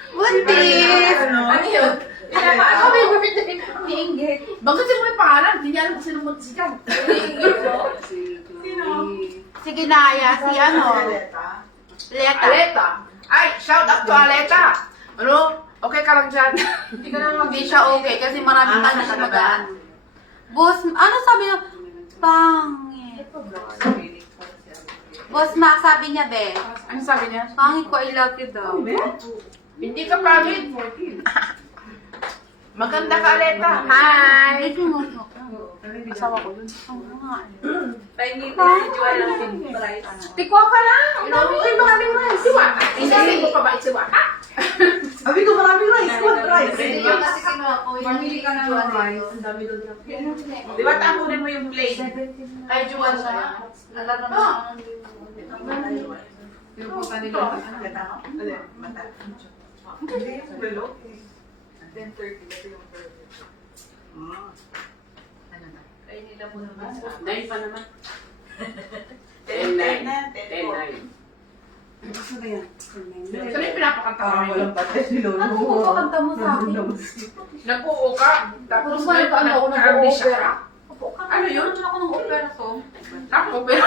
Buntis! Ano yun? Ano ba yung gupit na iniinggit? Banggatin mo yung pangalan, hindi niya alam kung sino buntis ka. Sino? Sige na, Aya. Si ano? Leta. Aleta. Ay, shout out to Aleta. Ano? Okay ka lang dyan. Hindi ka naman Hindi siya okay kasi maraming tanong siya magaan. Boss, ano sabi niya? Pangit. Boss Mac, sabi niya, be. Ano sabi niya? Pangit ko, I love you daw. Hindi ka pangit. Maganda ka, Aleta. Hi! Asawa ko dun. Oo nga. Pahingin ko si Joel ng price. Tikwa ka lang. Ang dami ko yung maraming rice. Siwa. Hindi mo pa ba isiwa ka? Sabi ko maraming rice. What rice? Hindi yung kasi kinuha ko. Pamili ka na ng rice. Ang dami doon. Di ba tapunin mo yung plate? Ay, Juan siya. Alam naman. Pinupunta nila. Mata. Hindi yung below. 10:30. Ito yung below. Ay, nila mo naman. 9 pa naman. 10:09. Gusto na yan. Saan yung pinapakanta ko Parang ngayon? walang batas si Lolo. Ano po kanta mo sa akin? Nag-oo ka. Tapos Ano ba, ano ako nag-amnesia nag-opera? ka. Ano yun? Ano ako ng opera song? Ako, pero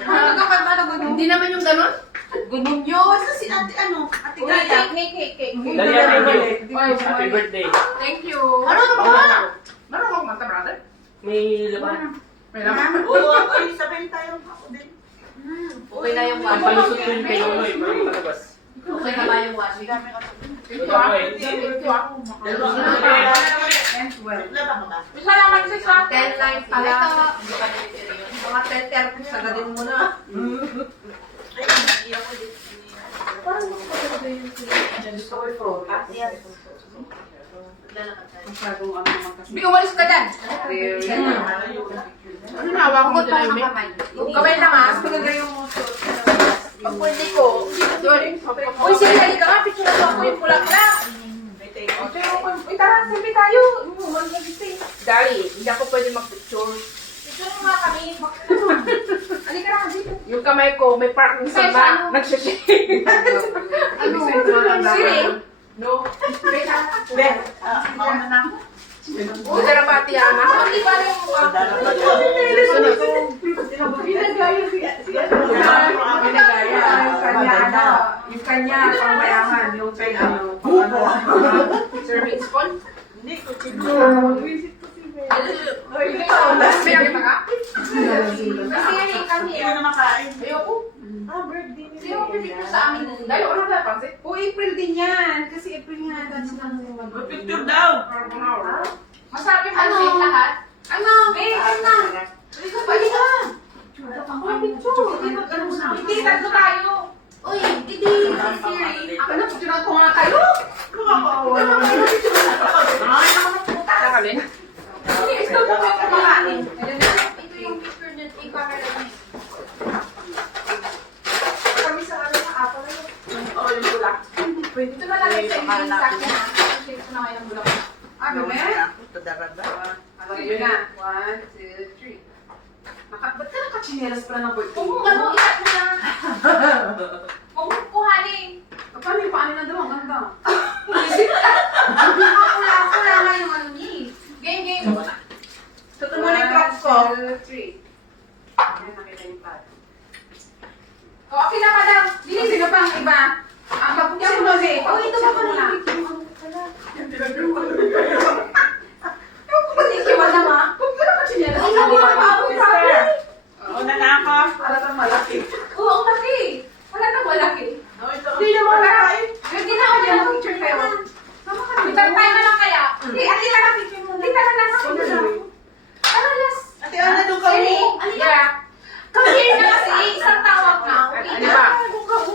Nagkakanta na gano'n. hindi naman yung ganun. Ganun yun. Si ate ano? Ate Uy, Gaya. cake. Dahlia, thank you. Oy, Happy birthday. Thank you. Ano ba? Meron akong mata, brother. May laman. May laman. Oo, ay sabay tayo ako din. Okay na yung Ang wash. palusot ko yung kay Nonoy, parang palabas. Okay na ba yung wash? Ito ako. And 12. Laba ka ba? Isa naman sis ha. 10 lines pala. Mga 10:30 sagadin mo na. Ay, hindi ako din. Parang mas maganda yung gusto ko yung prutas. Masyadong ano naman kasi. Bi, umalis ka dyan. Very. Ano nawa ko Huwag dyan, pa Amy? kamay. Kamay naman. Mas maganda yung Pag pwede ko. Uy, sige, halika nga. Picture na ako yung pula-pula. May take out. Uy, tara, selfie tayo. Dali, hindi ako pwede mag-picture. Picture mo nga kami. Halika na, dito. Yung kamay ko, may parking sa ba? Nagsashake. Ano? Siri? No. Ben, ako na lang. Huwag ka na pati, Ana. Hindi ba yung mukha ko? Pinagaya siya. Pinagaya. Yung kanya, ano, yung kanya, pamayaman, yung kay ano, Serving spoon? Hindi ko visit ko si Bea. Last year pa ka? Hindi ko na makain. Ayoko. Birthday ni Sino ang pipicture sa amin nun? Dahil wala na pansin. O, April din yan. Kasi April nga natin sila ng Picture daw. Masarap yung handshake lahat. Ano? Ano? Halika, pwede ka. Hindi, tatlo tayo. Uy, hindi. Siri. Ako na, picture ko nga kayo. Nakalin? Hindi, ito po yung kumakain. Ito yung picture na i-camera niya. Kami sa ano sa Apple na yun. Oo, yung bulak. Ito na lang yung sa yung sack niya. Kasi ito na kayo ng bulak. Ano, men? Tadarada. Sige na. 1, 2, 3. Ba't ka nakachinelas pala ng birthday? Kung ano, ikat mo na. Kung kuhanin. Paano yung paano na daw? Ang ganda. Wala nga yung ano niya. Game. Ito muna yung props ko. 1, 2, 3. Ayan, nakita yung pad. O, okay na madam. Sino pa ang iba? Ang magpapagyan mo kasi. Oh, ito ba pa na? Thank you, madam ha. Huwag ka nakachinelas. Ay, ako ang baboy, Sister. Una na ako. Alatang malaki. Oo, ang laki. Wala nang malaki. Hindi na malaki. Hindi na ako dyan mag-picture kayo. Itantay na lang kaya. Hindi, ati lang ang picture mo. Hindi na lang ako. Ano, last? Ate, ano doon ka Siri, mo? alika. Come here na kasi. Isang tawag na. Okay Ano na. ba?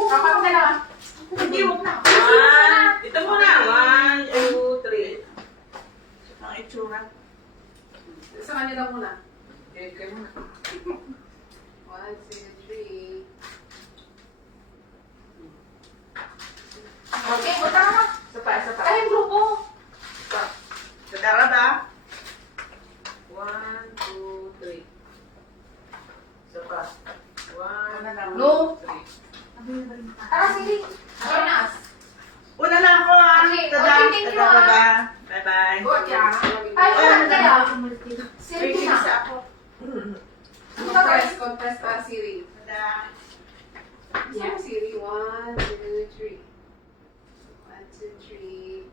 Kapag na lang. Hindi, huwag na. Ito muna. 1, 2, 3. Ang itsura. Sa kanila muna. Kayo muna. 1, 2, 3. Okay, punta ka na. Isa pa, isa pa. Ay, yung grupo. Tadarada. 1, 2, 3. Isa pa. 1, No. 2, 3. Tara, Siri. Join us. Una na ako ha. Okay, Tada. okay, thank you, Tadarada. Bye-bye. Ay, wala kaya. Siri Sige, na. isa ako. Confess pa, Siri. Tada. Yeah, Siri. 1, 2, 3. 1, 2, 3.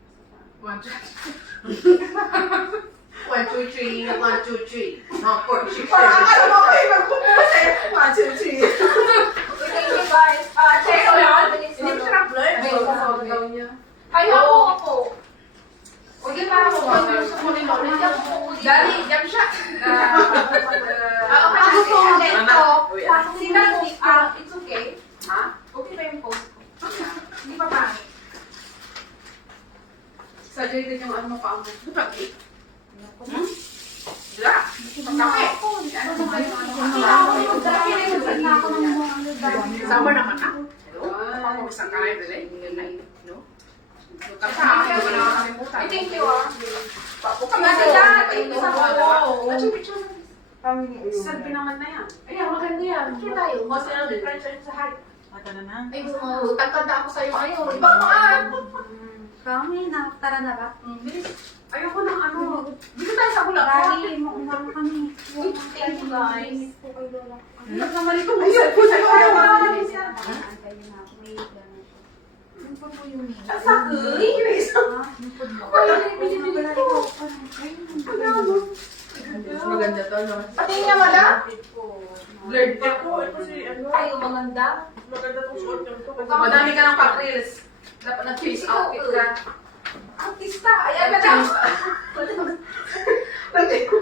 1, 2, 3. 1, 2, 3. 1, 2, 3. 1, 4, 6, 7. Parang alam mo kayo magpupunta eh. 1, 2, 3. Thank you, guys. Check ko lang. Hindi ko siya blur. May photo daw niya. Ay, ako. O, di ba ako? Gusto ko rin ako. Hindi ako. Dali, jump shot. Ako gusto ko dito. Uy, Sila, it's okay. Ha? Okay ba yung post ko? Hindi pa pangit. Exaggerated yung ano pa mo. Wala. Summer naman na. Hello? Isang kain rin eh. No? Thank you, ah. Papo ka Kasi lahat, thank you sa mga. Selfie naman na yan. Ayan, maganda yan. Picture tayo. Kasi ano difference sa height? Ay, tagkanda ako sa'yo ngayon. Ibang mga. Kami na, tara na ba? Ayoko ng ano. Dito tayo sa Bulacan. Bali, mauna kami. Uy, thank you, guys. Hindi naman ito. May cellphone sa iyo. Antayin na ako. May gano'n siya. Yung po yung name. Ang sakit. Wala na yung pinipili ko. Mas maganda to, no? Pati niya, madam. Blurred pa. Ako, ito si ano. Ay, yung maganda. Maganda tong suot niyo. Madami ka ng pa-reels. Dapat na-change outfit ka. Artista. Ayan, madam.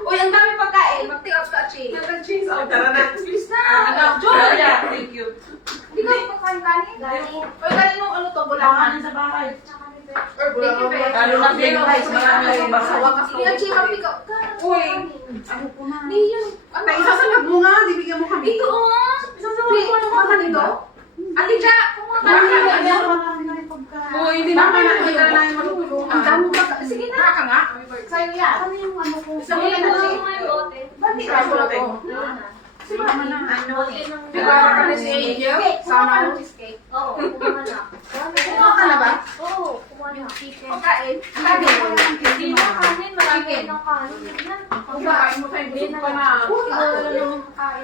Uy, ang dami pagkain. Mag-take ka, Chi. Nag-change outfit. Tara na. Bilis na. Ano? Julia. Thank you. Hindi ka kakain kanin? Uy, kaninong ano to? Bulacan. sa bahay. Thank you, Beth. Lalo na guys, marami yung basawa ka Hindi na, Chi, mag-pick up ka. Uy. Ano po na? Hindi yun. Ano? Isasalab mo nga, bibigyan mo kami. Dito, oh. Isasalab ko ano ka nito? Ate Ja, kumuha ka. Marami na rin pagkain. Uy, hindi naman hindi na namin matutulungan. Ang dami pa. Sige na. Ka nga. Sa'yo yan. Ano yung ano ko? Isa mo lang Sige, Chi. mo yung lote. Ba't di ka sulote? Sige naman na. Ano? Di ba ka na si Angel? Sana ako. Cheesecake. Oo, kumuha na. Kumuha ka na ba? Oo, kumuha na. Pagkain. Sabi ko lang, hindi na kanin. Marami ng kanin. Pagkain mo tayo, busog ka na.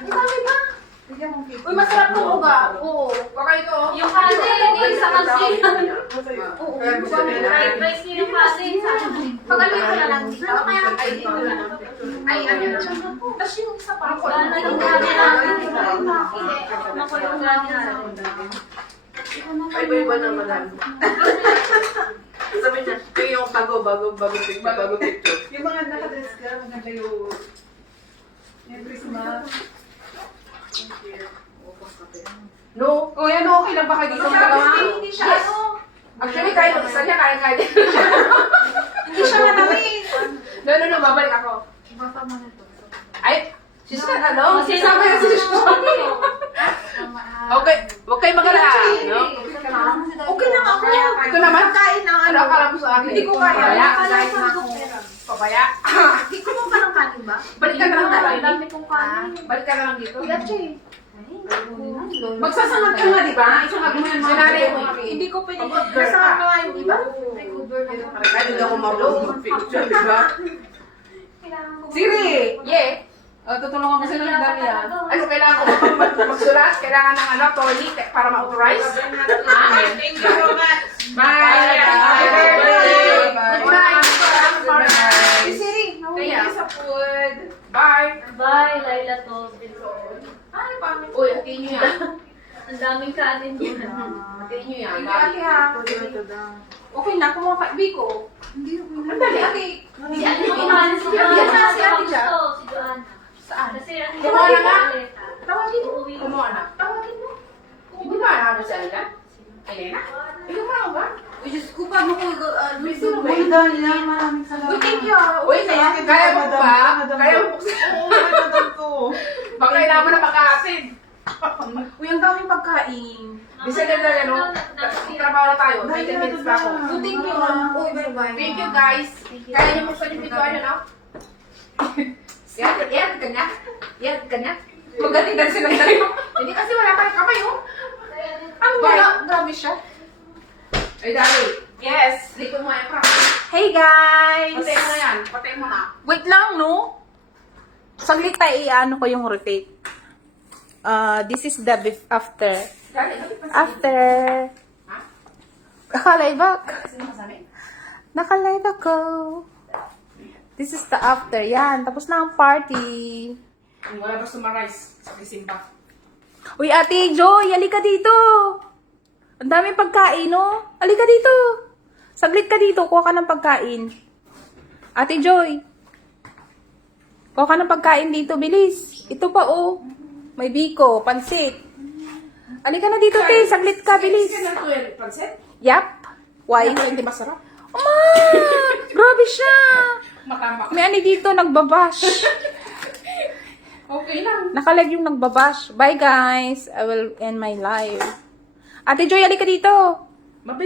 Sabi ba? Bigyan mong cake. Uy, masarap to uga. Oo. Baka ito. Yung kasi, hindi sa kasi. Oo. Fried rice niyo yung kasi. Pag-alay ko na lang dito. Ay, Ay, ano yun? Tapos yung isa pa. Wala na yung gani natin. Ako yung gani natin. Ay, iba naman lang. Sabi niya, yung bago picture. Yung mga nakadress ka, maganda yung Christmas. No. O yan, okay lang ba kayo dito sa dalawa? Hindi siya ano. Actually, kahit mag-isa niya, kaya. Hindi siya matamis. No, babalik ako. Ay, she's not ano? Kasi Sabi na si Okay, huwag kayo mag-alala. No? Okay lang ako. Ito naman, kain ng ano, akala mo sa akin. Hindi ko kaya. Papaya. Kahit na ako. Papaya. Hindi ko mo ba ng kanin ba? Balik ka na lang Ang dito. dami kong kanin. Balik ka na lang dito. Magsasangat ka nga, di ba? Isang agumay mo. Sinari mo kami. Hindi ko pwede. Nasama ka nga, di ba? Ay, hindi ako marunong picture, di ba? Siri! Yeah. Tutulungan mo sila ng dami yan. Ano, kailangan ko magsulat? Kailangan ng ano, Tony, para ma-authorize? Thank you so much. Bye! Happy birthday! Good night! Siri, Thank you sa food. Bye! Bye, Laila to. Ay, pangit. Uy, hatiin nyo yan. Ang daming kanin doon. Hatiin nyo yan. Hindi, ate, ha? Okay na, kumuha ka. Biko. Hindi, okay. Ang dali, ate. Si Ate Joanna. Si Joanna. Si Ate Jo. Si Joanna. Saan? Kasi Ate Kumuha na nga. Joanna. Tawagin mo. Uuwi. Kumuha na. Tawagin mo. Hindi ba ano si Alina? Elena? Ikaw mo ba? Uy, Diyos ko, paano ko, Uy, Dahlia, maraming salamat. Uy, thank you. Uy, kaya mo ba? Kaya mo buksan. Oo, madam ko. Baka kailangan mo na makaasin. Uy, ang daming pagkain. Bisa na lang, ano? Trabaho na tayo. 20 minutes pa ako. Oh, thank you. Uy, bye-bye. Thank you, guys. Kaya niyo buksan yung pintuan nyo, no? Yan, kanya. Yan, kanya. Magaling na sila tayo. Hindi kasi wala pa yung kamay, oh. Ang wala. Grabe siya. Ay, dali. Yes. Liko mo yan, Hey guys! Patay mo na yan. Patay mo na. Wait lang, no? Saglit tayo i-ano ko yung rotate. This is the after. After. Nakalive ako. Nakalive ako. This is the after. Yan. Tapos na ang party. Wala ba summarize sa Disimba? Uy, Ate Joy, halika dito. Ang daming pagkain, no? Halika dito. Saglit ka dito. Kuha ka ng pagkain. Ate Joy. Kuha ka ng pagkain dito. Bilis. Ito pa, oh. May biko. Pansit. Halika na dito, te. Saglit ka. Bilis. Kasi na ito yung pansit? Yap. Why? Hindi masarap. Oma! Grabe siya. Matama. May ani dito, nagbabash. Okay lang. Nakalag yung nagbabash. Bye, guys. I will end my live. Ate Joy, halika dito. Mabait